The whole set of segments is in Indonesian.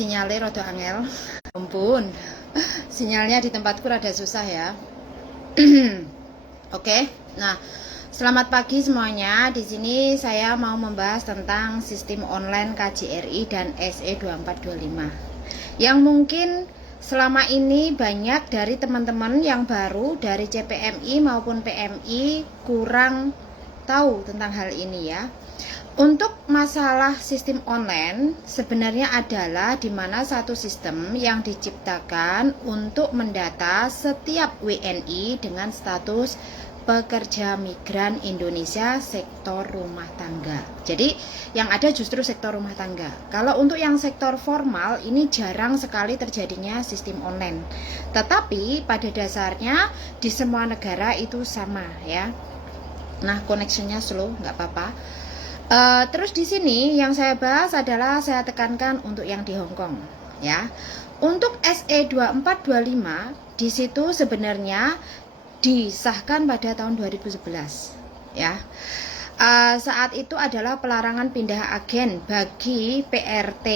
sinyalnya rada angel. Ampun. Sinyalnya di tempatku rada susah ya. Oke. Nah, selamat pagi semuanya. Di sini saya mau membahas tentang sistem online KJRI dan SE 2425. Yang mungkin selama ini banyak dari teman-teman yang baru dari CPMI maupun PMI kurang tahu tentang hal ini ya. Untuk masalah sistem online sebenarnya adalah di mana satu sistem yang diciptakan untuk mendata setiap WNI dengan status pekerja migran Indonesia sektor rumah tangga. Jadi yang ada justru sektor rumah tangga. Kalau untuk yang sektor formal ini jarang sekali terjadinya sistem online. Tetapi pada dasarnya di semua negara itu sama ya. Nah, connection-nya slow, nggak apa-apa. Terus di sini yang saya bahas adalah saya tekankan untuk yang di Hong Kong ya. Untuk SE 2425 di situ sebenarnya disahkan pada tahun 2011 ya. Saat itu adalah pelarangan pindah agen bagi PRT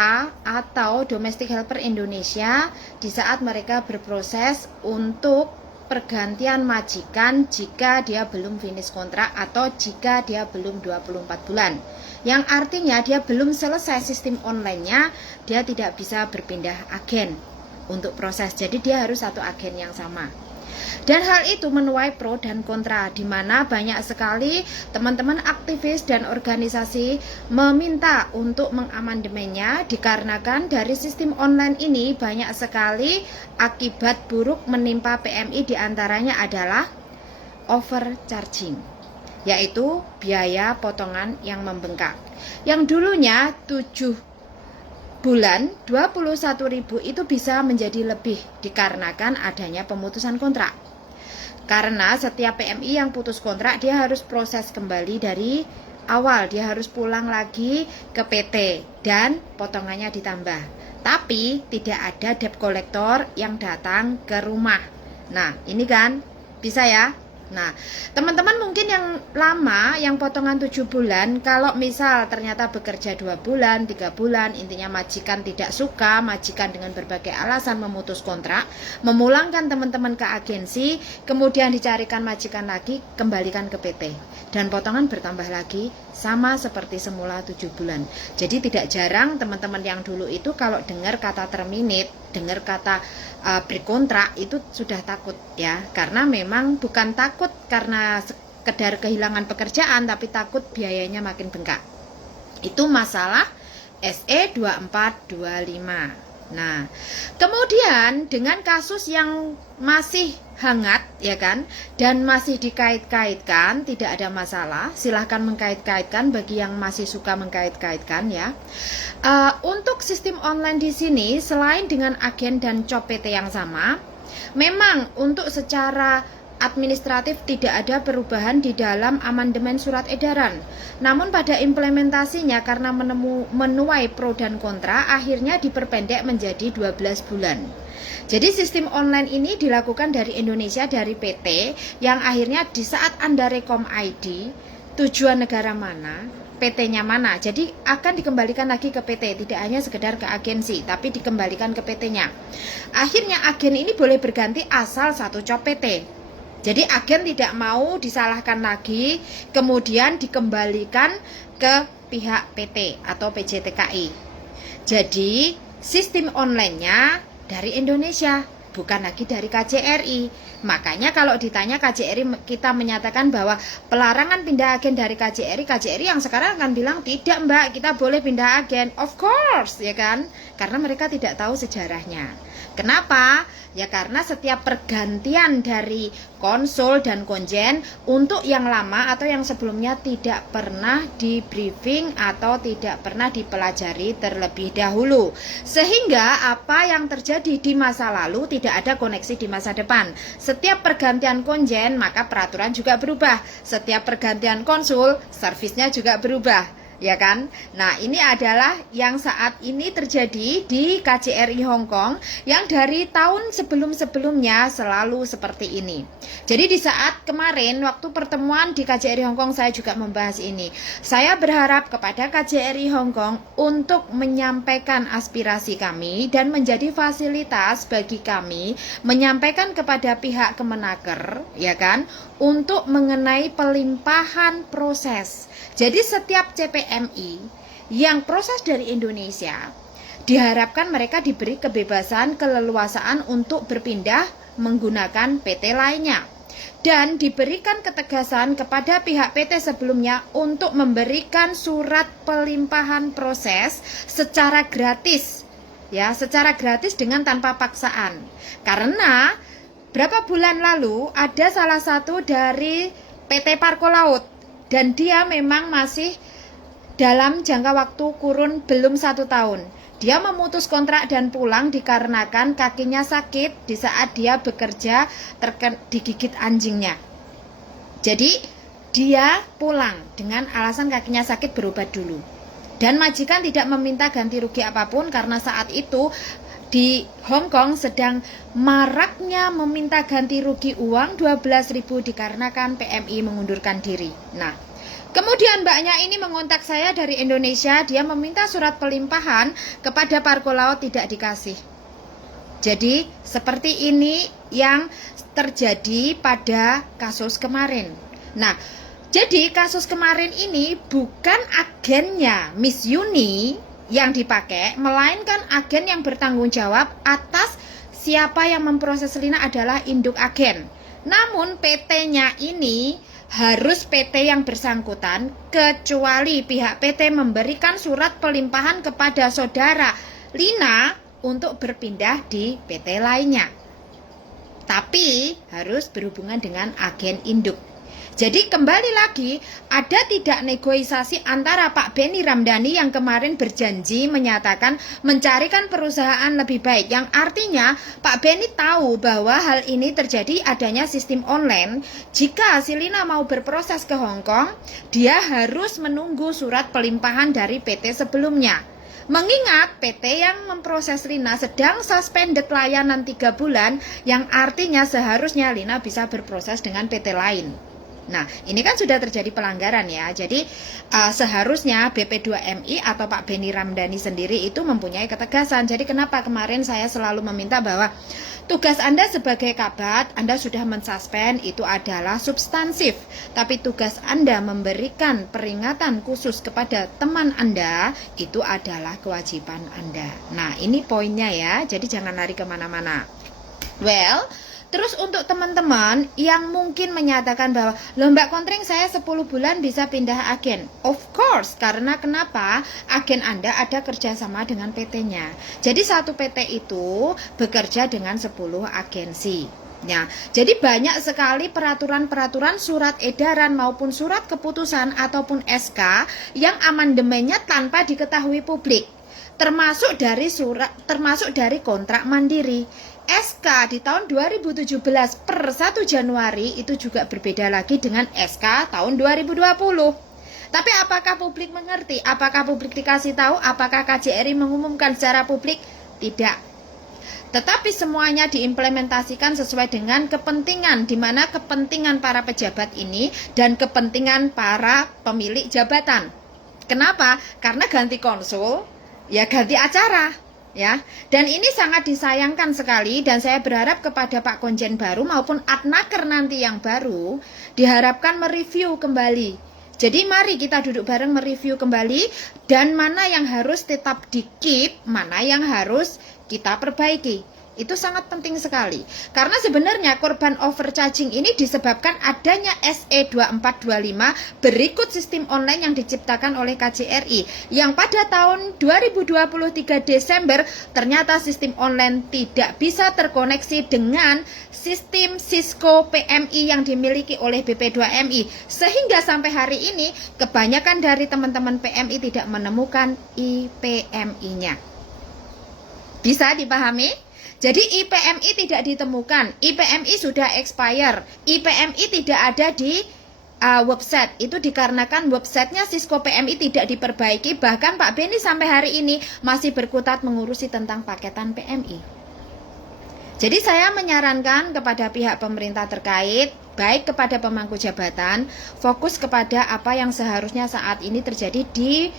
A atau Domestic Helper Indonesia di saat mereka berproses untuk pergantian majikan jika dia belum finish kontrak atau jika dia belum 24 bulan. Yang artinya dia belum selesai sistem online-nya, dia tidak bisa berpindah agen untuk proses. Jadi dia harus satu agen yang sama. Dan hal itu menuai pro dan kontra, di mana banyak sekali teman-teman aktivis dan organisasi meminta untuk mengamandemennya dikarenakan dari sistem online ini banyak sekali akibat buruk menimpa PMI, diantaranya adalah overcharging, yaitu biaya potongan yang membengkak. Yang dulunya 7 bulan 21.000 itu bisa menjadi lebih dikarenakan adanya pemutusan kontrak. Karena setiap PMI yang putus kontrak dia harus proses kembali dari awal, dia harus pulang lagi ke PT dan potongannya ditambah. Tapi tidak ada debt collector yang datang ke rumah. Nah, ini kan bisa ya. Nah, teman-teman mungkin yang lama, yang potongan 7 bulan, kalau misal ternyata bekerja 2 bulan, 3 bulan, intinya majikan tidak suka, majikan dengan berbagai alasan memutus kontrak, memulangkan teman-teman ke agensi, kemudian dicarikan majikan lagi, kembalikan ke PT. Dan potongan bertambah lagi, sama seperti semula 7 bulan. Jadi tidak jarang teman-teman yang dulu itu kalau dengar kata terminate, dengar kata break kontrak itu sudah takut ya, karena memang bukan takut karena sekedar kehilangan pekerjaan, tapi takut biayanya makin bengkak. Itu masalah SE 2425. Nah, kemudian dengan kasus yang masih hangat ya kan, dan masih dikait-kaitkan, tidak ada masalah, silahkan mengkait-kaitkan bagi yang masih suka mengkait-kaitkan ya. Untuk sistem online di sini selain dengan agen dan job PT yang sama, memang untuk secara administratif tidak ada perubahan di dalam amandemen surat edaran. Namun pada implementasinya karena menuai pro dan kontra, akhirnya diperpendek menjadi 12 bulan. Jadi sistem online ini dilakukan dari Indonesia, dari PT, yang akhirnya di saat Anda rekom ID, tujuan negara mana, PT-nya mana, jadi akan dikembalikan lagi ke PT, tidak hanya sekedar ke agensi, tapi dikembalikan ke PT-nya. Akhirnya agen ini boleh berganti asal satu job PT. Jadi agen tidak mau disalahkan lagi, kemudian dikembalikan ke pihak PT atau PJTKI. Jadi sistem online-nya dari Indonesia, bukan lagi dari KJRI. Makanya kalau ditanya KJRI, kita menyatakan bahwa pelarangan pindah agen dari KJRI, KJRI yang sekarang akan bilang tidak mbak, kita boleh pindah agen. Of course ya kan, karena mereka tidak tahu sejarahnya. Kenapa? Ya karena setiap pergantian dari konsul dan konjen untuk yang lama atau yang sebelumnya tidak pernah di briefing atau tidak pernah dipelajari terlebih dahulu, sehingga apa yang terjadi di masa lalu tidak ada koneksi di masa depan. Setiap pergantian konjen maka peraturan juga berubah, setiap pergantian konsul servisnya juga berubah. ya kan? Nah, ini adalah yang saat ini terjadi di KJRI Hong Kong yang dari tahun sebelum-sebelumnya selalu seperti ini. Jadi di saat kemarin waktu pertemuan di KJRI Hong Kong saya juga membahas ini. Saya berharap kepada KJRI Hong Kong untuk menyampaikan aspirasi kami dan menjadi fasilitas bagi kami menyampaikan kepada pihak Kemenaker, ya kan, untuk mengenai pelimpahan proses. Jadi setiap CPMI yang proses dari Indonesia diharapkan mereka diberi kebebasan keleluasaan untuk berpindah menggunakan PT lainnya dan diberikan ketegasan kepada pihak PT sebelumnya untuk memberikan surat pelimpahan proses secara gratis, ya, secara gratis dengan tanpa paksaan. Karena berapa bulan lalu ada salah satu dari PT Parko Laut dan dia memang masih dalam jangka waktu kurun belum 1 tahun. Dia memutus kontrak dan pulang dikarenakan kakinya sakit di saat dia bekerja digigit anjingnya. Jadi dia pulang dengan alasan kakinya sakit, berobat dulu. Dan majikan tidak meminta ganti rugi apapun karena saat itu di Hong Kong sedang maraknya meminta ganti rugi uang 12.000 dikarenakan PMI mengundurkan diri. Nah, kemudian mbaknya ini mengontak saya dari Indonesia, dia meminta surat pelimpahan kepada Parko Laut, tidak dikasih. Jadi seperti ini yang terjadi pada kasus kemarin. Nah, jadi kasus kemarin ini bukan agennya Miss Yuni yang dipakai, melainkan agen yang bertanggung jawab atas siapa yang memproses Lina adalah induk agen. Namun PT-nya ini harus PT yang bersangkutan, kecuali pihak PT memberikan surat pelimpahan kepada saudara Lina untuk berpindah di PT lainnya. Tapi harus berhubungan dengan agen induk. Jadi kembali lagi, ada tidak negosiasi antara Pak Benny Ramdhani yang kemarin berjanji menyatakan mencarikan perusahaan lebih baik. Yang artinya Pak Benny tahu bahwa hal ini terjadi adanya sistem online. Jika si Lina mau berproses ke Hong Kong, dia harus menunggu surat pelimpahan dari PT sebelumnya. Mengingat PT yang memproses Lina sedang suspended layanan 3 bulan, yang artinya seharusnya Lina bisa berproses dengan PT lain. Nah, ini kan sudah terjadi pelanggaran ya. Jadi seharusnya BP2MI atau Pak Benny Ramdhani sendiri itu mempunyai ketegasan. Jadi kenapa kemarin saya selalu meminta bahwa tugas Anda sebagai Kabad, Anda sudah mensuspend, itu adalah substansif. Tapi tugas Anda memberikan peringatan khusus kepada teman Anda, itu adalah kewajiban Anda. Nah, ini poinnya ya. Jadi jangan lari kemana-mana. Well, terus untuk teman-teman yang mungkin menyatakan bahwa Mbak Kontreng saya 10 bulan bisa pindah agen. Of course, karena kenapa? Agen Anda ada kerjasama dengan PT-nya. Jadi satu PT itu bekerja dengan 10 agensi. Ya, jadi banyak sekali peraturan-peraturan surat edaran maupun surat keputusan ataupun SK yang amandemennya tanpa diketahui publik. Termasuk dari kontrak mandiri. SK di tahun 2017 per 1 Januari itu juga berbeda lagi dengan SK tahun 2020. Tapi apakah publik mengerti? Apakah publik dikasih tahu? Apakah KJRI mengumumkan secara publik? Tidak. Tetapi semuanya diimplementasikan sesuai dengan kepentingan, di mana kepentingan para pejabat ini dan kepentingan para pemilik jabatan. Kenapa? Karena ganti konsul, ya ganti acara. Ya, dan ini sangat disayangkan sekali dan saya berharap kepada Pak Konjen baru maupun Adnaker nanti yang baru diharapkan mereview kembali. Jadi mari kita duduk bareng mereview kembali dan mana yang harus tetap di-keep, mana yang harus kita perbaiki. Itu sangat penting sekali. Karena sebenarnya korban overcharging ini disebabkan adanya SE2425 berikut sistem online yang diciptakan oleh KJRI. Yang pada tahun 2023 Desember ternyata sistem online tidak bisa terkoneksi dengan sistem Cisco PMI yang dimiliki oleh BP2MI. Sehingga sampai hari ini kebanyakan dari teman-teman PMI tidak menemukan IPMI-nya. Bisa dipahami? Jadi IPMI tidak ditemukan, IPMI sudah expire, IPMI tidak ada di website itu dikarenakan websitenya Cisco PMI tidak diperbaiki, bahkan Pak Beni sampai hari ini masih berkutat mengurusi tentang paketan PMI. Jadi saya menyarankan kepada pihak pemerintah terkait, baik kepada pemangku jabatan, fokus kepada apa yang seharusnya saat ini terjadi di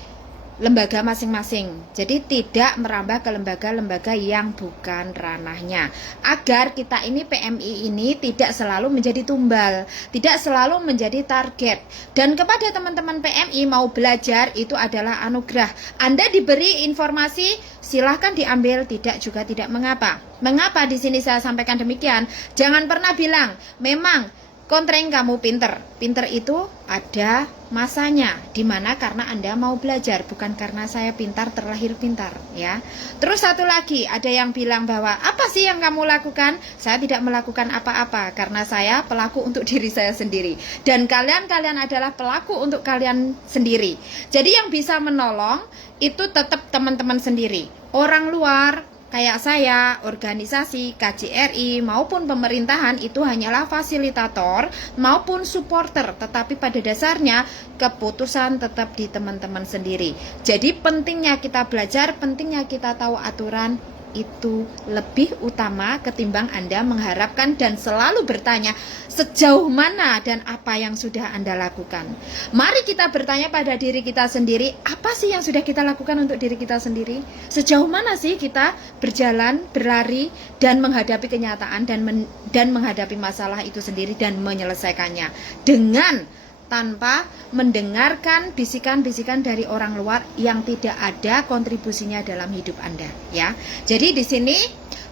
lembaga masing-masing. Jadi tidak merambah ke lembaga-lembaga yang bukan ranahnya. Agar kita ini PMI ini tidak selalu menjadi tumbal, tidak selalu menjadi target. Dan kepada teman-teman PMI mau belajar itu adalah anugerah. Anda diberi informasi, silahkan diambil, tidak juga tidak mengapa. Mengapa di sini saya sampaikan demikian? Jangan pernah bilang, memang kontreng kamu pinter. Pinter itu ada masanya, dimana karena Anda mau belajar, bukan karena saya pintar terlahir pintar, ya. Terus satu lagi, ada yang bilang bahwa apa sih yang kamu lakukan? Saya tidak melakukan apa-apa karena saya pelaku untuk diri saya sendiri, dan kalian adalah pelaku untuk kalian sendiri. Jadi yang bisa menolong itu tetap teman-teman sendiri. Orang luar kayak saya, organisasi, KJRI, maupun pemerintahan itu hanyalah fasilitator maupun supporter, tetapi pada dasarnya keputusan tetap di teman-teman sendiri. Jadi pentingnya kita belajar, pentingnya kita tahu aturan, itu lebih utama ketimbang Anda mengharapkan dan selalu bertanya sejauh mana dan apa yang sudah Anda lakukan. Mari kita bertanya pada diri kita sendiri, apa sih yang sudah kita lakukan untuk diri kita sendiri? Sejauh mana sih kita berjalan, berlari, dan menghadapi kenyataan dan menghadapi masalah itu sendiri dan menyelesaikannya dengan tanpa mendengarkan bisikan-bisikan dari orang luar yang tidak ada kontribusinya dalam hidup Anda, ya. Jadi di sini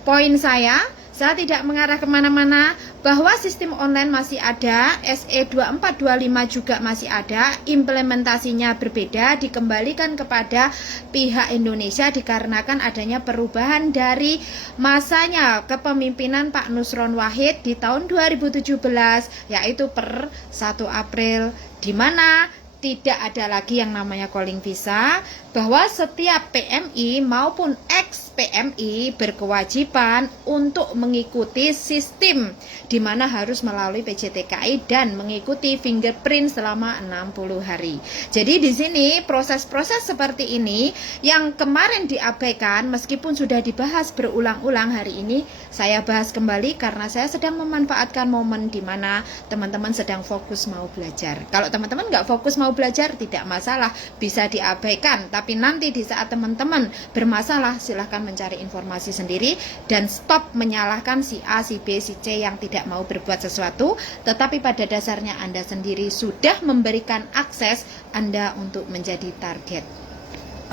poin saya tidak mengarah kemana-mana, bahwa sistem online masih ada, SE 2425 juga masih ada, implementasinya berbeda, dikembalikan kepada pihak Indonesia dikarenakan adanya perubahan dari masanya kepemimpinan Pak Nusron Wahid di tahun 2017, yaitu per 1 April, di mana tidak ada lagi yang namanya calling visa, bahwa setiap PMI maupun ex PMI berkewajiban untuk mengikuti sistem di mana harus melalui PJTKI dan mengikuti fingerprint selama 60 hari. Jadi di sini proses-proses seperti ini yang kemarin diabaikan, meskipun sudah dibahas berulang-ulang, hari ini saya bahas kembali karena saya sedang memanfaatkan momen di mana teman-teman sedang fokus mau belajar. Kalau teman-teman nggak fokus mau belajar, tidak masalah, bisa diabaikan. Tapi nanti di saat teman-teman bermasalah, silahkan mencari informasi sendiri dan stop menyalahkan si A, si B, si C yang tidak mau berbuat sesuatu. Tetapi pada dasarnya Anda sendiri sudah memberikan akses Anda untuk menjadi target.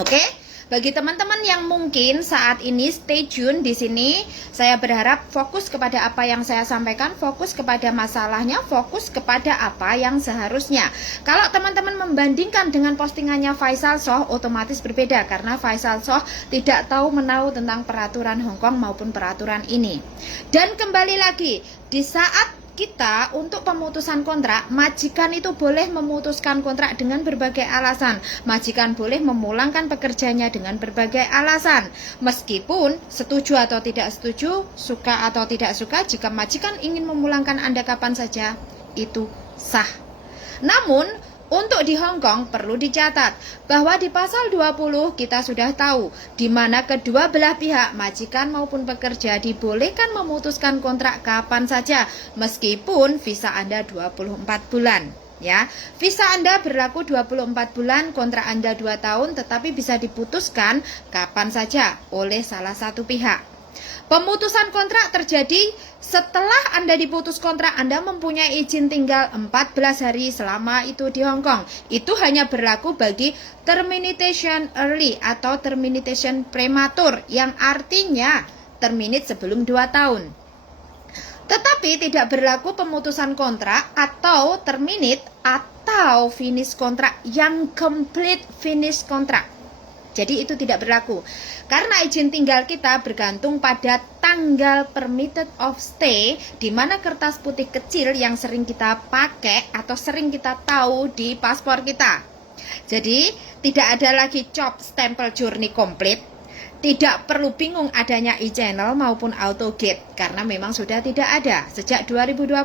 Oke? Bagi teman-teman yang mungkin saat ini stay tune di sini, saya berharap fokus kepada apa yang saya sampaikan, fokus kepada masalahnya, fokus kepada apa yang seharusnya. Kalau teman-teman membandingkan dengan postingannya Faisal Soh, otomatis berbeda karena Faisal Soh tidak tahu menahu tentang peraturan Hongkong maupun peraturan ini. Dan kembali lagi, di saat kita untuk pemutusan kontrak, majikan itu boleh memutuskan kontrak dengan berbagai alasan. Majikan boleh memulangkan pekerjanya dengan berbagai alasan. Meskipun setuju atau tidak setuju, suka atau tidak suka, jika majikan ingin memulangkan Anda kapan saja, itu sah. Namun untuk di Hong Kong perlu dicatat bahwa di pasal 20 kita sudah tahu di mana kedua belah pihak, majikan maupun pekerja, dibolehkan memutuskan kontrak kapan saja meskipun visa Anda 24 bulan. Ya, visa Anda berlaku 24 bulan, kontrak Anda 2 tahun, tetapi bisa diputuskan kapan saja oleh salah satu pihak. Pemutusan kontrak terjadi setelah Anda diputus kontrak, Anda mempunyai izin tinggal 14 hari selama itu di Hong Kong. Itu hanya berlaku bagi termination early atau termination prematur, yang artinya terminate sebelum 2 tahun. Tetapi tidak berlaku pemutusan kontrak atau terminate atau finish kontrak yang complete finish kontrak. Jadi itu tidak berlaku. Karena izin tinggal kita bergantung pada tanggal permitted of stay, di mana kertas putih kecil yang sering kita pakai atau sering kita tahu di paspor kita. Jadi tidak ada lagi job stempel journey complete Tidak perlu bingung adanya e-channel maupun AutoGate karena memang sudah tidak ada sejak 2021.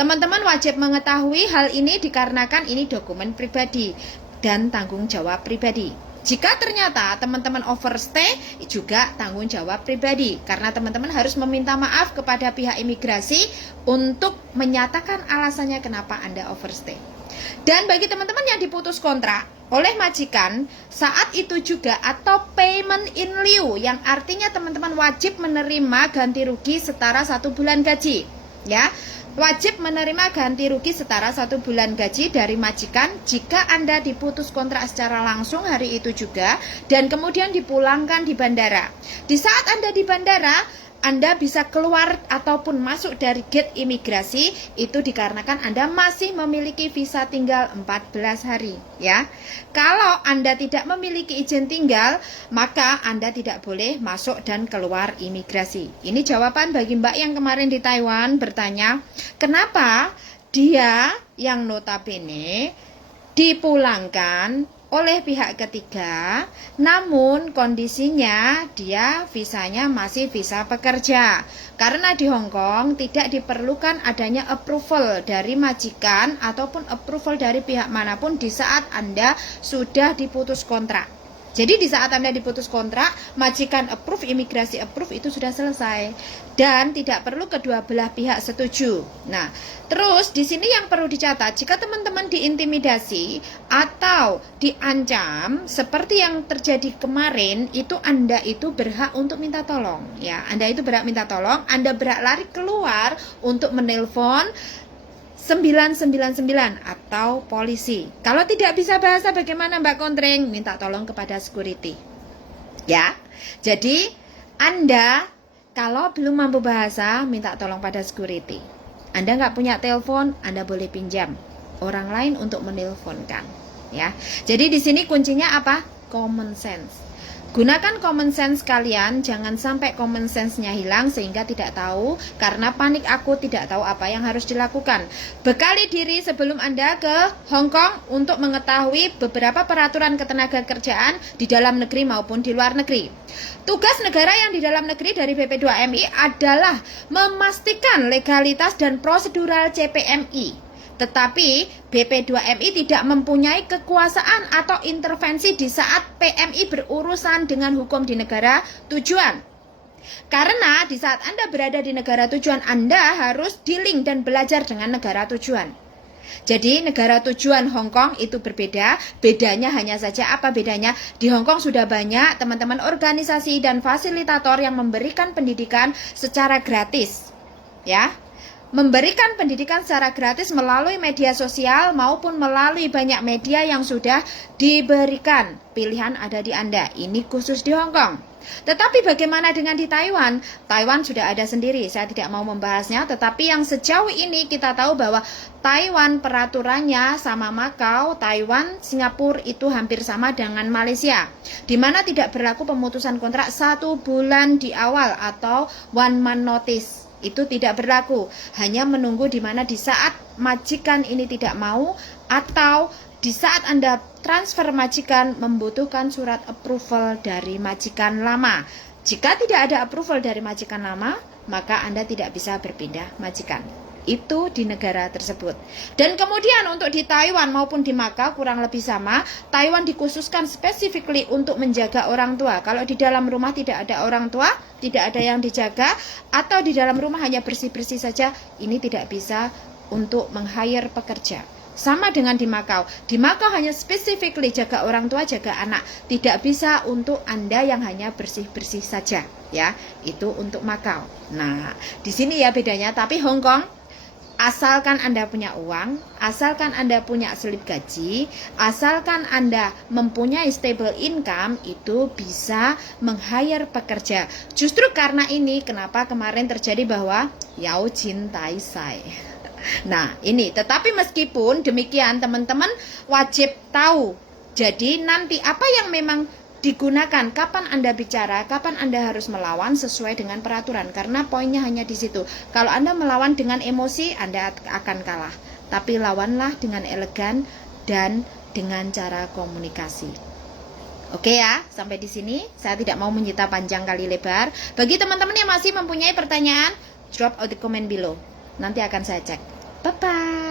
Teman-teman wajib mengetahui hal ini dikarenakan ini dokumen pribadi dan tanggung jawab pribadi. Jika ternyata teman-teman overstay, juga tanggung jawab pribadi karena teman-teman harus meminta maaf kepada pihak imigrasi untuk menyatakan alasannya kenapa Anda overstay. Dan bagi teman-teman yang diputus kontrak oleh majikan, saat itu juga atau payment in lieu, yang artinya teman-teman wajib menerima ganti rugi setara 1 bulan gaji, ya. Wajib menerima ganti rugi setara 1 bulan gaji dari majikan jika Anda diputus kontrak secara langsung hari itu juga dan kemudian dipulangkan di bandara. Di saat Anda di bandara, Anda bisa keluar ataupun masuk dari gate imigrasi itu dikarenakan Anda masih memiliki visa tinggal 14 hari, ya. Kalau Anda tidak memiliki izin tinggal, maka Anda tidak boleh masuk dan keluar imigrasi. Ini jawaban bagi Mbak yang kemarin di Taiwan bertanya, kenapa dia yang notabene dipulangkan oleh pihak ketiga, namun kondisinya dia visanya masih visa pekerja. Karena di Hong Kong tidak diperlukan adanya approval dari majikan ataupun approval dari pihak manapun di saat Anda sudah diputus kontrak. Jadi di saat Anda diputus kontrak, majikan approve, imigrasi approve itu sudah selesai dan tidak perlu kedua belah pihak setuju. Nah, terus di sini yang perlu dicatat, jika teman-teman diintimidasi atau diancam seperti yang terjadi kemarin, itu Anda itu berhak untuk minta tolong, ya. Anda itu berhak minta tolong, Anda berhak lari keluar untuk menelpon 999 atau polisi. Kalau tidak bisa bahasa bagaimana Mbak Kontreng? Minta tolong kepada security. Ya. Jadi Anda kalau belum mampu bahasa, minta tolong pada security. Anda nggak punya telepon, Anda boleh pinjam orang lain untuk menelponkan. Ya. Jadi di sini kuncinya apa? Common sense. Gunakan common sense kalian, jangan sampai common sense-nya hilang sehingga tidak tahu karena panik aku tidak tahu apa yang harus dilakukan. Bekali diri sebelum Anda ke Hong Kong untuk mengetahui beberapa peraturan ketenagakerjaan di dalam negeri maupun di luar negeri. Tugas negara yang di dalam negeri dari BP2MI adalah memastikan legalitas dan prosedural CPMI. Tetapi BP2MI tidak mempunyai kekuasaan atau intervensi di saat PMI berurusan dengan hukum di negara tujuan. Karena di saat Anda berada di negara tujuan, Anda harus dealing dan belajar dengan negara tujuan. Jadi negara tujuan Hong Kong itu berbeda. Bedanya hanya saja apa bedanya? Di Hong Kong sudah banyak teman-teman organisasi dan fasilitator yang memberikan pendidikan secara gratis, ya. Memberikan pendidikan secara gratis melalui media sosial maupun melalui banyak media yang sudah diberikan. Pilihan ada di Anda. Ini khusus di Hong Kong. Tetapi bagaimana dengan di Taiwan? Taiwan sudah ada sendiri. Saya tidak mau membahasnya. Tetapi yang sejauh ini kita tahu bahwa Taiwan peraturannya sama Macau, Taiwan, Singapura itu hampir sama dengan Malaysia. Di mana tidak berlaku pemutusan kontrak 1 bulan di awal atau 1 month notice. Itu tidak berlaku, hanya menunggu di mana di saat majikan ini tidak mau atau di saat Anda transfer majikan membutuhkan surat approval dari majikan lama. Jika tidak ada approval dari majikan lama, maka Anda tidak bisa berpindah majikan. Itu di negara tersebut. Dan kemudian untuk di Taiwan maupun di Macau kurang lebih sama. Taiwan dikhususkan specifically untuk menjaga orang tua. Kalau di dalam rumah tidak ada orang tua, tidak ada yang dijaga, atau di dalam rumah hanya bersih-bersih saja, ini tidak bisa untuk meng-hire pekerja. Sama dengan di Macau. Di Macau hanya specifically jaga orang tua, jaga anak. Tidak bisa untuk Anda yang hanya bersih-bersih saja, ya. Itu untuk Macau. Nah, di sini ya bedanya. Tapi Hong Kong, asalkan Anda punya uang, asalkan Anda punya slip gaji, asalkan Anda mempunyai stable income, itu bisa meng-hire pekerja. Justru karena ini kenapa kemarin terjadi bahwa Yao Jin Tai Sai. Nah, ini tetapi meskipun demikian teman-teman wajib tahu. Jadi nanti apa yang memang digunakan, kapan Anda bicara, kapan Anda harus melawan sesuai dengan peraturan. Karena poinnya hanya di situ. Kalau Anda melawan dengan emosi, Anda akan kalah. Tapi lawanlah dengan elegan dan dengan cara komunikasi. Oke ya, sampai di sini saya tidak mau menyita panjang kali lebar. Bagi teman-teman yang masih mempunyai pertanyaan, drop out di komen below. Nanti akan saya cek. Bye bye.